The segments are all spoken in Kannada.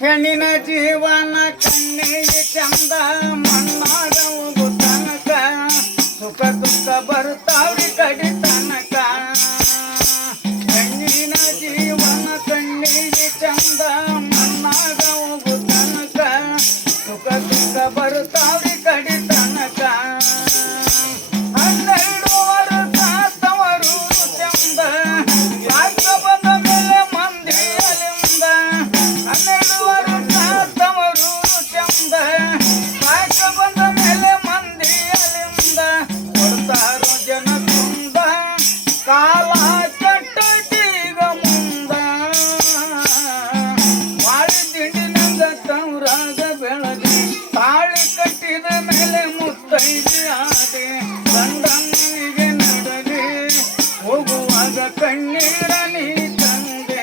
ಹೆಣ್ಣಿನ ಜೀವನ ಕಣ್ಣಿಗೆ ಚಂದ ಮಣ್ಣಾಗವು ತನಕ ಸುಖ ದುಃಖ ಬರುತ್ತಾವ್ರಿ ಕಡಿ ತನಕ ಹೆಣ್ಣಿನ ಜೀವನ ಕಣ್ಣಿಗೆ ಚಂದ ಮಣ್ಣಾಗವು ತನಕ ಸುಖ ದುಃಖ ಬರುತ್ತಾವ್ರಿ ಕಡಿ ತನಕ 12 ವರ್ಷ ತವರು ಚಂದ ಯಾಕ ಬಂದ ಮೇಲೆ ಮಂದಿ ಅಲಿಂದ 12 ವರ್ಷ ತವರು ಚಂದ ಯಾಕ ಬಂದ ಮೇಲೆ ಮಂದಿ ಅಲಿಂದ ಕೊಡ್ತಾರೋ ಜನ ತುಂಬ ಕಾಲ ಕೆಟ್ಟೀಗ ಮುಂದ ಮಾಡಿ ದಿಂಡಿನಂಗ ತವರಾಗ ಬೆಳಗ್ಗೆ ತಾಳಿ ಕಟ್ಟಿದ ಮೇಲೆ ಮುತ್ತೈದೆ ಆದೆ ಗಂಡನಿಗೆ ನಡಗೆ ಹೋಗುವಾಗ ಕಣ್ಣೀರ ನೀ ತಂದೆ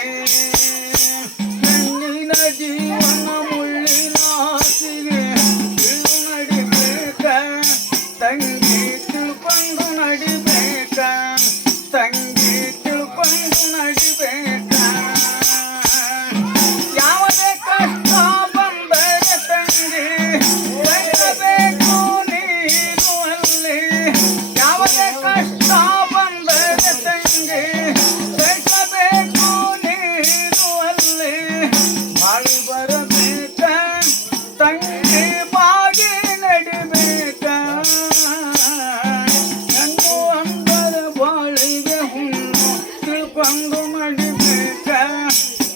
ಹೆಣ್ಣಿನ ಜೀವನ ಮುಳ್ಳಿನ ಹಾಸಿಗೆ ನಡಿಬೇಕ ತಂಗಿ ತಿಳ್ಕೊಂಡು ನಡಿಬೇಕ ತಂಗಿ ತಿಳ್ಕೊಂಡು ನಡಿಬೇಕ ಯಾವುದೇ ಕಷ್ಟ ಬಂದರೆ ತಂಗಿ ಬೆಳೆಸಬೇಕು ನೀನು ಅಲ್ಲಿ ಯಾವುದೇ ಕಷ್ಟ ಬಂದರೆ ತಂಗಿ ಬೆಳೆಸಬೇಕು ನೀನು ಅಲ್ಲಿ ಬಾಳಿ ಬರಬೇಕ ತಂಗಿ ಬಾಗಿ ನಡಿಬೇಕ ಹೆಣ್ಣು ಅಂದರೆ ಬಾಳಿಗೆ ಹುಣ್ಣು ತಿಳ್ಕೊಂಡು ನಡಿಬೇಕ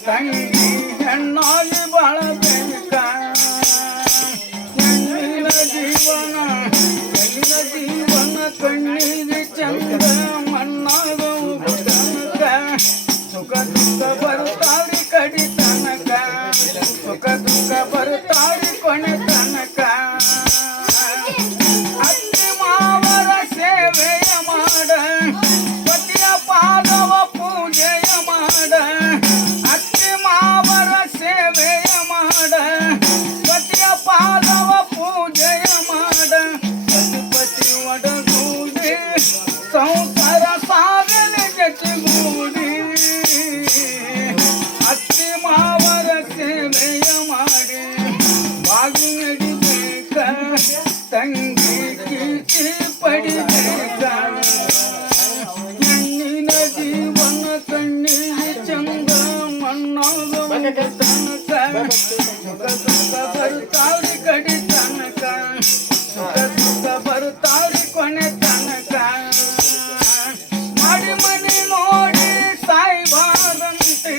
ತಂಗಿ ಹೆಣ್ಣಾಗಿ ಬಾಳಬೇಕ ಹೆಣ್ಣಿನ ಜೀವನ ಕಣ್ಣಿಗೆ ಚಂದ ಮಣ್ಣಾಗವು ತನಕ ಸುಖ ದುಃಖ ಬರುತ್ತಾವ್ರಿ ಕಡಿ ತನಕ ಸುಖ ದುಃಖ ಬರುತ್ತಾವ್ರಿ ಕೊನೆ ತನಕ ಅತ್ತಿ ಮಾವರ ಸೇವೆಯ ಮಾಡ ಪತಿಯ ಪಾದವ ಪೂಜೆಯ ಮಾಡ ಅತ್ತಿ ಮಾವರ ಸೇವೆಯ ಮಾಡ ಪತಿಯ ಪಾದವ ಪೂಜೆಯ ಮಾಡ ಪತಿ ಒಡಗೂಡಿ ಸಂಸಾರ ಸಾಗಲಿ ಜೊತೆಗೂಡಿ ಅತ್ತಿ ಮಾವರ ಸೇವೆಯ ಮಾಡಿ ಬಾಗಿ ನಡಿಬೇಕ ತಂಗಿ ಕೀರ್ತಿ ಪಡಿಬೇಕ ಹೆಣ್ಣಿನ ಜೀವನ ಕಣ್ಣಿಗೆ ಚಂದ ಮಣ್ಣಾಗ ತನಕ ಸುಖ ಸುಖ ಬರುತ್ತಾವ್ರಿ ಕಡಿ ತನಕ ಸುಖ ಸುಖ ಬರುತ್ತಾವ್ರಿ ಕೊನೆ ತನಕ ಮಾಡಿ ಮನೆ ನೋಡಿ ಸಾಯ್ಬಾರಂತೆ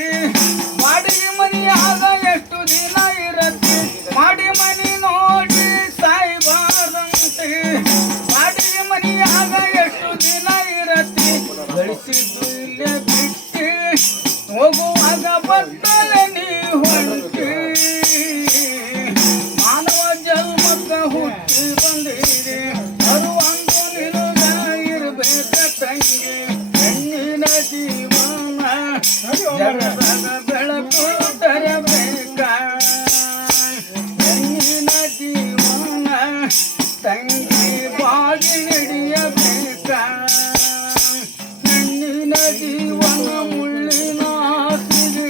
ಬಾಡಿಗೆ ಮನೆಯಾಗ ಎಷ್ಟು ದಿನ ಇರತ್ತೆ ಮಾಡಿ ಮನೆ ನೋಡಿ ಸಾಯ್ಬಾರಂತೆ ಬಾಡಿಗೆ ಮನೆಯಾಗ ಎಷ್ಟು ದಿನ ಇರತ್ತೆ ಗಳಿಸಿದ್ದು ಇಲ್ಲೇ ಬಿಟ್ಟು ಹೋಗುವಾಗ ಬತ್ತಲೆ ನೀ ಹೊಂಟಿ ಮಾನವ ಜನ್ಮಕ್ಕ ಹುಟ್ಟಿ ಬಂದಿದೆ ಬರುವಂದು ನಿಲುಗ ಇರಬೇಕ ತಂಗಿ ಹೆಣ್ಣಿನ ಜೀವನ ಜಗದಾಗ ಬೆಳಕು ತರಬೇಕ ಹೆಣ್ಣಿನ ಜೀವನ ತಂಗಿ ಬಾಗಿ ನಡೆಯಬೇಕ ಹೆಣ್ಣಿನ ಜೀವನ ಮುಳ್ಳಿನ ಹಾಸಿಗೆ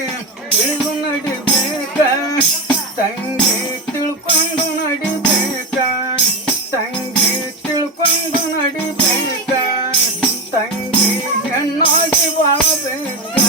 ಇಳಿದು ನಡಿಬೇಕ ತಂಗಿ ತಿಳ್ಕೊಂಡು ನಡಿಬೇಕ ತಂಗಿ ತಿಳ್ಕೊಂಡು ನಡಿಬೇಕ ತಂಗಿ ಹೆಣ್ಣಾಗಿ ಬಾಳಬೇಕ